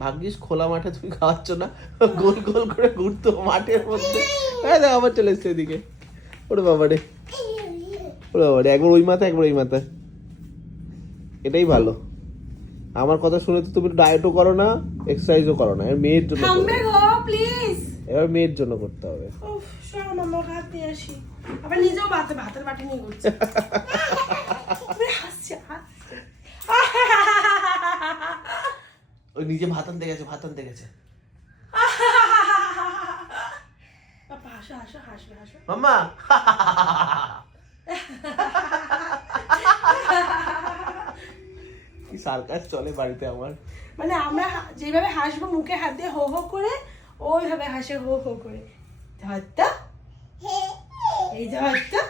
ভাগ্যিস খোলা মাঠে তুমি খাওয়াচ্ছ না, গোল গোল করে ঘুরতো মাঠের মধ্যে। দেখ আবার চলে এসছে এদিকে। ওরে বাবারে, ওরে বাবারে, একবার ওই মাথা একবার ওই মাথা। এটাই ভালো। আমার কথা শুনে তো তুমি ডায়েটও করো না, এক্সারসাইজও করো না। মেয়ের জন্য এবার মেয়ের জন্য করতে হবে। আবার নিজেও ভাতের বাটি নিয়ে ঘুরছে। ওই নিজে ভাত আনতে গেছে, ভাত আনতে গেছে। মাম্মা কি সার্কাস চলে বাড়িতে আমার। মানে আমরা যেভাবে হাসবো মুখে হাত দিয়ে হো হো করে, ওইভাবে হাসে হো হো করে। ধরতা এই ধরতা